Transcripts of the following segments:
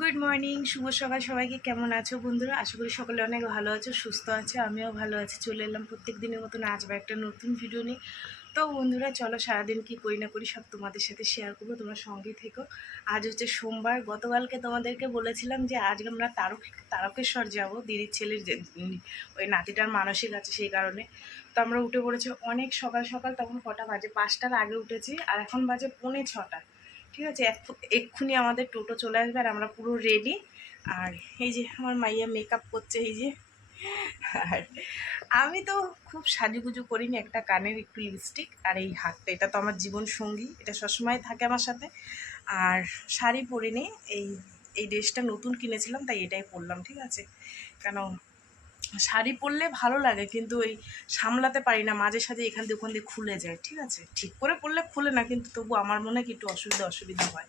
Good morning, শুভ সকাল। সবাইকে কেমন আছো বন্ধুরা? আশা করি সকলে অনেক ভালো আছো, সুস্থ আছে। আমিও ভালো আছি। চলে এলাম প্রত্যেক দিনের মতন আজও একটা নতুন ভিডিও নিয়ে। তো বন্ধুরা চলো, সারাদিন কি করি না করি সব তোমাদের সাথে শেয়ার করবো, তোমরা সঙ্গে থেকো। আজ হচ্ছে সোমবার। গতকালকে তোমাদেরকে বলেছিলাম যে আজকে আমরা তারকেশ্বর যাব, দিদির ছেলের যে ওই নাতিটার মানসিক আছে, সেই কারণে। তো আমরা উঠে পড়েছি অনেক সকাল সকাল। তখন কটা বাজে? 5টার আগে উঠেছি, আর এখন বাজে 5:45। ঠিক আছে, এক্ষুনি আমাদের টোটো চলে আসবে আর আমরা পুরো রেডি। আর এই যে আমার মাইয়া মেকআপ করছে, এই যে। আর আমি তো খুব সাজুগুজু করিনি, একটা কানের একটু লিপস্টিক আর এই হাতটা, এটা তো আমার জীবন সঙ্গী, এটা সবসময় থাকে আমার সাথে। আর শাড়ি পরিনি, এই ড্রেসটা নতুন কিনেছিলাম তাই এটাই পরলাম। ঠিক আছে, কেন শাড়ি পরলে ভালো লাগে, কিন্তু ওই সামলাতে পারি না, মাঝে সাঝে এখান দিয়ে ওখান দিয়ে খুলে যায়। ঠিক আছে, ঠিক করে পরলে খুলে না, কিন্তু তবু আমার মনে হয় কি একটু অসুবিধা হয়।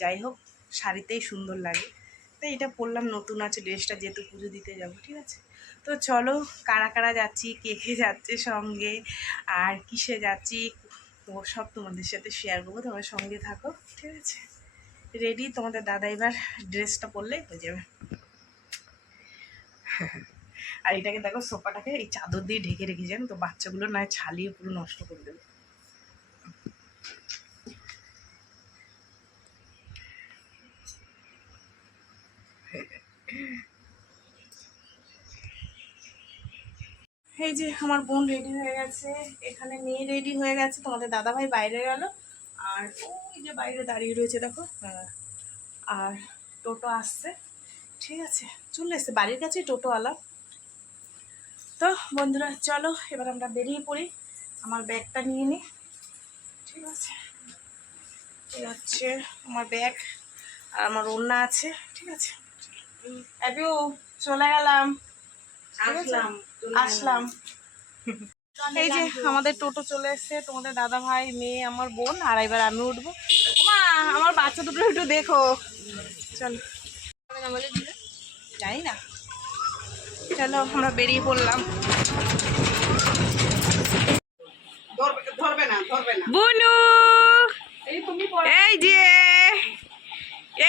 যাই হোক, শাড়িতেই সুন্দর লাগে, তাই এটা পরলাম। নতুন আছে ড্রেসটা, যেহেতু পুজো দিতে যাবো। ঠিক আছে, তো চলো, কারা কারা যাচ্ছি, কে কে যাচ্ছে সঙ্গে, আর কিসে যাচ্ছি, তো সব তোমাদের সাথে শেয়ার করবো। তোমার সঙ্গে থাকো। ঠিক আছে, রেডি। তোমাদের দাদা এবার ড্রেসটা পরলেই হয়ে যাবে। আর এটাকে দেখো, সোফাটাকে এই চাদর দিয়ে ঢেকে রেখেছেন, তো বাচ্চাগুলো নয় ছালিয়ে পুরো নষ্ট করে দেবে। এই যে আমার বোন রেডি হয়ে গেছে, এখানে মেয়ে রেডি হয়ে গেছে, তোমাদের দাদাভাই বাইরে গেল, আর ওই যে বাইরে দাঁড়িয়ে রয়েছে দেখো। হ্যাঁ, আর টোটো আসছে। ঠিক আছে, চলে এসছে বাড়ির কাছে টোটোওয়ালা। তো বন্ধুরা চলো, এবার আমরা বেরিয়ে পড়ি। আমার ব্যাগটা নিয়ে নিই। ঠিক আছে, এই হচ্ছে আমার ব্যাগ, আর আমার ওড়না আছে। ঠিক আছে, আমিও চলে গেলাম, আসলাম। এই যে আমাদের টোটো চলে এসছে, তোমাদের দাদা ভাই, মেয়ে, আমার বোন, আর এবার আমি উঠবো। মা, আমার বাচ্চা দুটো একটু দেখো। চলো, যাই না, চলো আমরা বেরিয়ে পড়লাম। বুনু,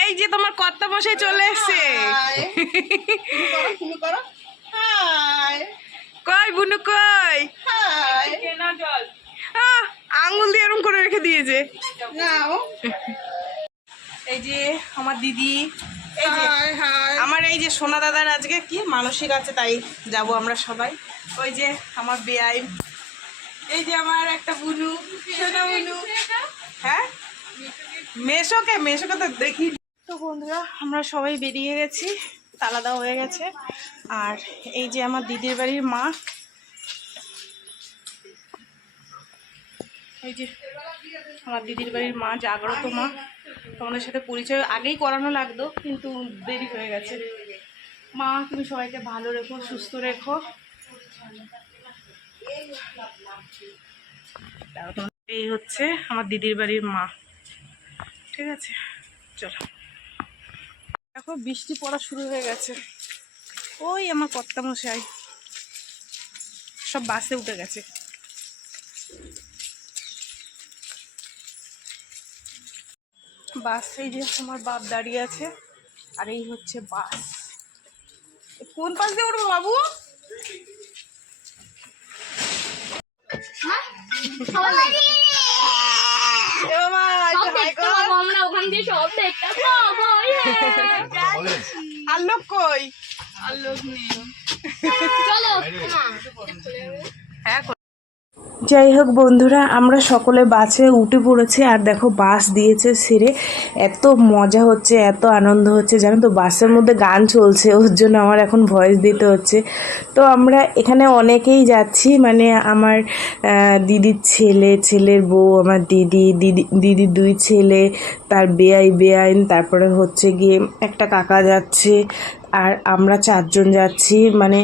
এই যে তোমার কর্তা মশাই চলে এসছে। কই বুনু, কই? আঙুল দিয়ে এরকম করে রেখে দিয়েছে। এই যে আমার দিদি, এই যে আমার এই যে সোনা দাদার আজকে কি মানসিক আছে, তাই যাব আমরা সবাই। ওই যে আমার বেআই, এই যে আমার একটা বুনু, সোনা বুনু। হ্যাঁ, মেশোকে তো দেখি। তো বন্ধুরা আমরা সবাই বেরিয়ে গেছি, তালা দেওয়া হয়ে গেছে। আর এই যে আমার দিদির বাড়ির মা, এই যে আমার দিদির বাড়ির মা, জাগ্রত মা। তোমাদের সাথে পরিচয় আগেই করানো লাগতো, কিন্তু দেরি হয়ে গেছে। মা, তুমি সবাইকে ভালো রেখো, সুস্থ রেখো। এই হচ্ছে আমার দিদির বাড়ির মা। ঠিক আছে, চলো। দেখো বৃষ্টি পড়া শুরু হয়ে গেছে। ওই আমার কর্তামশাই সব বাসে উঠে গেছে। বাস, এই যে আমার বাপ দাঁড়িয়ে আছে, আর এই হচ্ছে বাস। কোন পাশ দিয়ে উঠবো বাবু? আলোক কই? আলোক নেই। হ্যাঁ, যাই হোক বন্ধুরা, আমরা সকলে বাসে উঠে পড়েছি। আর দেখো বাস দিয়েছে ছেড়ে, এত মজা হচ্ছে, এত আনন্দ হচ্ছে জানো তো। বাসের মধ্যে গান চলছে, ওর জন্য আমার এখন ভয়েস দিতে হচ্ছে। তো আমরা এখানে অনেকেই যাচ্ছি, মানে আমার দিদির ছেলের বউ, আমার দিদির 2 ছেলে, তার বেআইন, তারপরে হচ্ছে গিয়ে একটা কাকা যাচ্ছে, আর আমরা 4 জন যাচ্ছি। মানে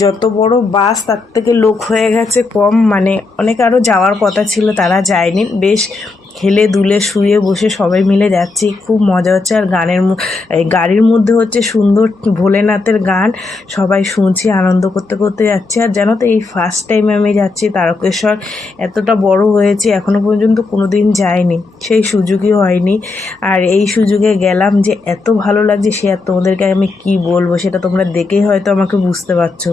যত বড় বাস তার থেকে লোক হয়ে গেছে কম, মানে অনেক আরও যাওয়ার কথা ছিল, তারা যায়নি। বেশ হেলে দুলে শুয়ে বসে সবাই মিলে যাচ্ছি, খুব মজা হচ্ছে। আর গাড়ির মধ্যে হচ্ছে সুন্দর ভোলেনাথের গান, সবাই শুনছি, আনন্দ করতে করতে যাচ্ছি। আর জানো তো এই ফার্স্ট টাইম আমি যাচ্ছি তারকেশ্বর। এতটা বড় হয়েছে এখনো পর্যন্ত কোনো দিন যাইনি, সেই সুযোগই হয়নি। আর এই সুযোগে গেলাম যে এত ভালো লাগছে সে আর তোমাদেরকে আমি কি বলবো, সেটা তোমরা দেখেই হয়তো আমাকে বুঝতে পারছো।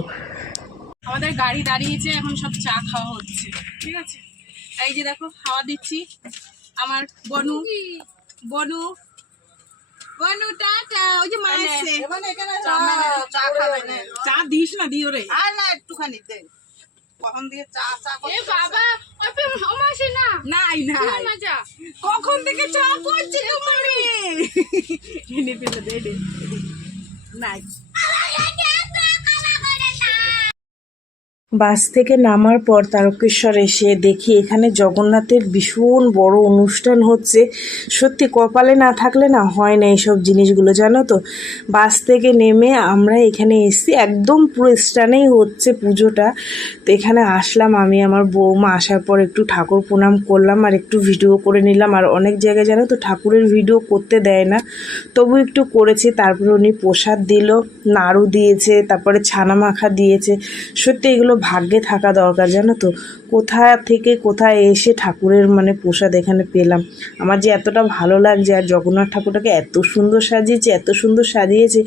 আমাদের গাড়ি দাঁড়িয়েছে, এখন সব চা খাওয়া হচ্ছে, ঠিক আছে। এই যে দেখো হাওয়া দিচ্ছি, আমার বনু বনু বনু টাটা। ওই যে মা এসে চা খাবে না, চা দিস না, দিও রে, আর না একটুখানি দে। কখন থেকে চা চা এ বাবা, ওই আমাসে না নাই নাই মজা, কখন থেকে চা করছি তোমারে এনে ফেলে দে দে নাই। বাস থেকে নামার পর তারকেশ্বর এসে দেখি এখানে জগন্নাথের ভীষণ বড় অনুষ্ঠান হচ্ছে। সত্যি কপালে না থাকলে না হয় না এইসব জিনিসগুলো, জানো তো। বাস থেকে নেমে আমরা এখানে এসেছি, একদম পুরো স্টানেই হচ্ছে পুজোটা। তো এখানে আসলাম আমি, আমার বৌমা। আসার পর একটু ঠাকুর প্রণাম করলাম আর একটু ভিডিও করে নিলাম। আর অনেক জায়গায় জানো তো ঠাকুরের ভিডিও করতে দেয় না, তবু একটু করেছি। তারপরে উনি প্রসাদ দিল, নাড়ু দিয়েছে, তারপরে ছানা মাখা দিয়েছে। সত্যি এগুলো ভাগ্যে থাকা দরকার, জানো তো। কোথা থেকে কোথায় এসে ঠাকুরের মানে প্রসাদ এখানে পেলাম। আমার যে এতটা ভালো লাগছে। আর জগন্নাথ ঠাকুরটাকে এত সুন্দর সাজিয়েছে, এত সুন্দর সাজিয়েছে,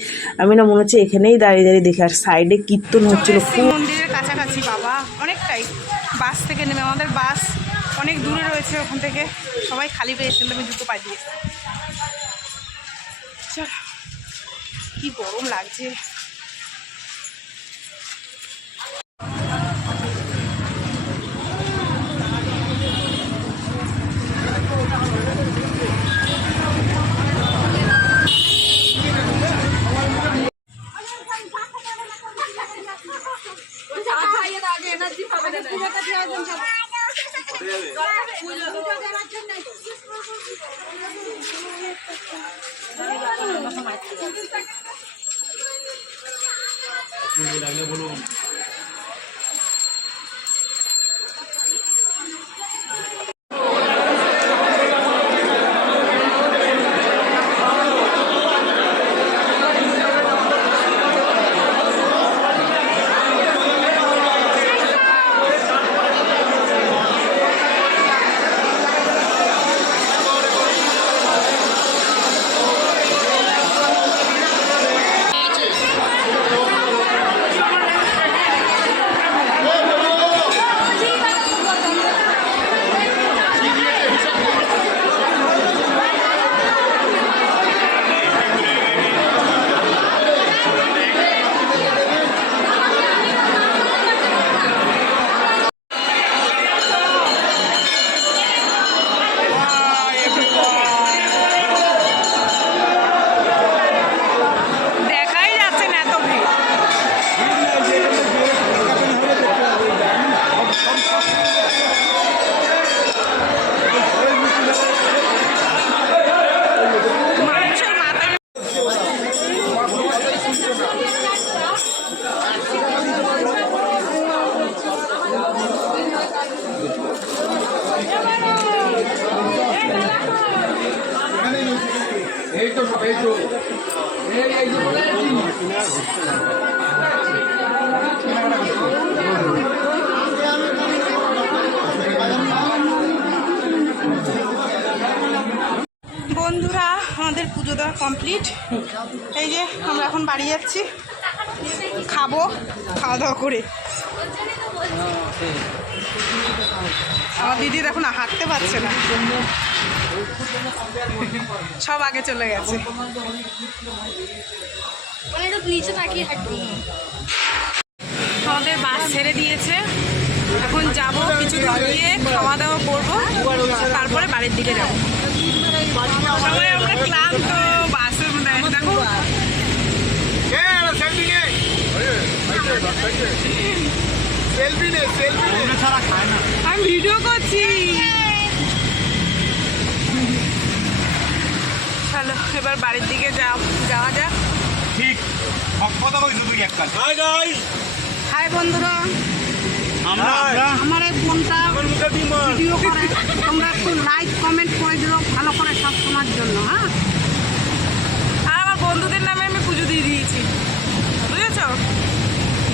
আমি না মনে হচ্ছে এখানেই দাঁড়িয়ে দাঁড়িয়ে দেখে। আর সাইডে কীর্তন হচ্ছিল। মন্দিরের কাছাকাছি বাবা, অনেকটাই। বাস থেকে নেমে, আমাদের বাস অনেক দূরে রয়েছে ওখান থেকে, সবাই খালি পেয়েছিল, আমি জুতো পাই দিয়েছি। চল, কি গরম লাগছে। বলুন বন্ধুরা, আমাদের পুজো দেওয়া কমপ্লিট। এই যে আমরা এখন বাড়ি যাচ্ছি, খাবো, খাওয়া দাওয়া করে। আমার দিদি এখন হাঁটতে পারছে না, সব আগে চলে গেছে। আমাদের বাস ছেড়ে দিয়েছে, এখন যাব, কিছু গিয়ে খাওয়া দাওয়া করবো, তারপরে বাড়ির দিকে যাবো। সবাই আমরা ক্লান্ত, বাসের মধ্যে দেখো। আমি ভিডিও করছি। চলো এবার বাড়ির দিকে যাওয়া যাক। ঠিক, হাই বন্ধুরা, আমার এই বোনটা ভিডিও করে, তোমরা একটু লাইক কমেন্ট করে দিও ভালো করে সব সময়ের জন্য। হ্যাঁ, আর আমার বন্ধুদের নামে আমি পুজো দিয়ে দিয়েছি, বুঝেছ?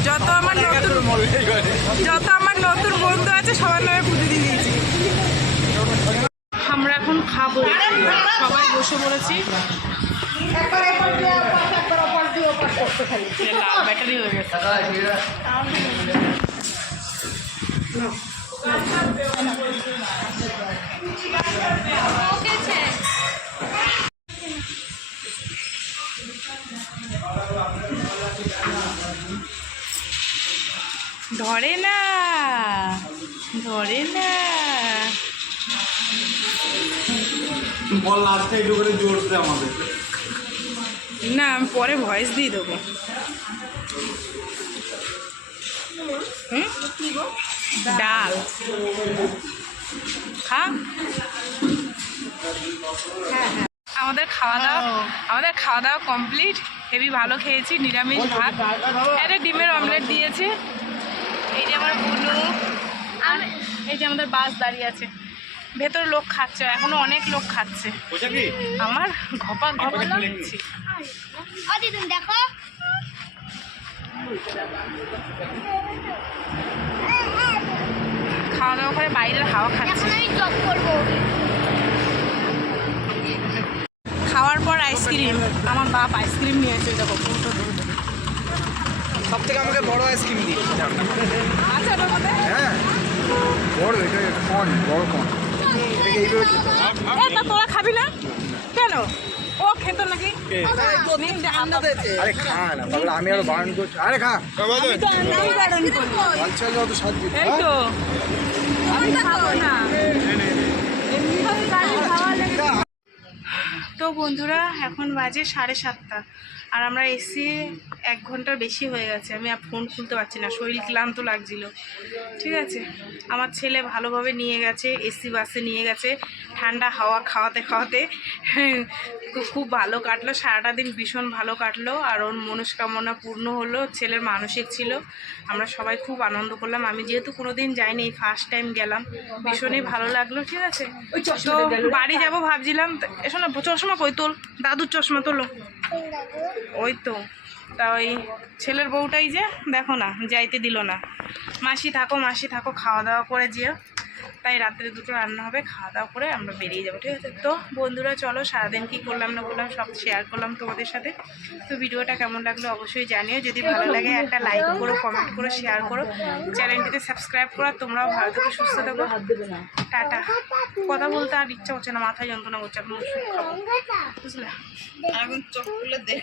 যত আমার নতুন বন্ধু আছে সবার নামে পুজো দিয়ে দিয়েছি। আমরা এখন খাবো, সবাই বসে পড়েছি। লাল ব্যাটারি হয়ে গেছে। ধরে না, ধরে না। বল লাস্টে একটু করে জোরছে আমাদের। না, আমি পরে ভয়েস দিয়ে দেবো। ডাল খা। আমাদের খাওয়া দাওয়া কমপ্লিট। হেভি ভালো খেয়েছি, নিরামিষ ভাত, একটা ডিমের অমলেট দিয়েছে। এই যে আমার বুনু, আর এই যে আমাদের বাস দাঁড়িয়ে আছে, ভেতর লোক খাচ্ছে, এখনো অনেক লোক খাচ্ছে। আমার ঘপা ঘপা লাগছে। দেখো খাওয়া দাওয়া করে বাইরের হাওয়া খাচ্ছে। আমি জব করবো। খাওয়ার পর আইসক্রিম, আমার বাপ আইসক্রিম নিয়েছে। দেখো সব থেকে আমাকে বড় আইসক্রিম দিই। আচ্ছা, হ্যাঁ বড়, এটা কন, বড় কন। তা তোরা খাবি না কেন? ও খেত নাকি? আরে খা না পাগলা, আমি আরো বারণ করছি। আরে খা, বাচ্চা যত স্বাদ দিতে। এই তো আমি খাবো না। তো বন্ধুরা, এখন বাজে 7:30 আর আমরা এসি 1 ঘন্টার বেশি হয়ে গেছে। আমি আর ফোন খুলতে পারছি না, শরীর ক্লান্ত লাগছিল। ঠিক আছে, আমার ছেলে ভালোভাবে নিয়ে গেছে, এসি বাসে নিয়ে গেছে, ঠান্ডা হাওয়া খাওয়াতে খাওয়াতে খুব ভালো কাটলো। সারাটা দিন ভীষণ ভালো কাটলো, আর ওর মনস্কামনা পূর্ণ হলো। ছেলের মানসিক ছিল, আমরা সবাই খুব আনন্দ করলাম। আমি যেহেতু কোনো দিন যাইনি, ফার্স্ট টাইম গেলাম, ভীষণই ভালো লাগলো। ঠিক আছে, তো বাড়ি যাব ভাবছিলাম। এসো না, চশমা কই তোল, দাদুর চশমা তোলো। ওই তো, তা ওই ছেলের বউটাই যে দেখো না, যাইতে দিল না। মাসি থাকো, খাওয়া দাওয়া করে যেও। তাই রাত্রে দুটো রান্না হবে, খাওয়া দাওয়া করে আমরা বেরিয়ে যাবো। ঠিক আছে, তো বন্ধুরা চলো, সারাদিন কী করলাম না করলাম সব শেয়ার করলাম তোমাদের সাথে। তো ভিডিওটা কেমন লাগলো অবশ্যই জানিও। যদি ভালো লাগে একটা লাইক করো, কমেন্ট করো, শেয়ার করো, চ্যানেলটিতে সাবস্ক্রাইব করো। তোমরাও ভালো থেকো, সুস্থ থেকো। টাটা। কথা বলতে আর ইচ্ছা হচ্ছে না, মাথায় যন্ত্রণা করছে, এখন ওষুধ খাবো, বুঝলে? এখন চোখ খুলে দেখ।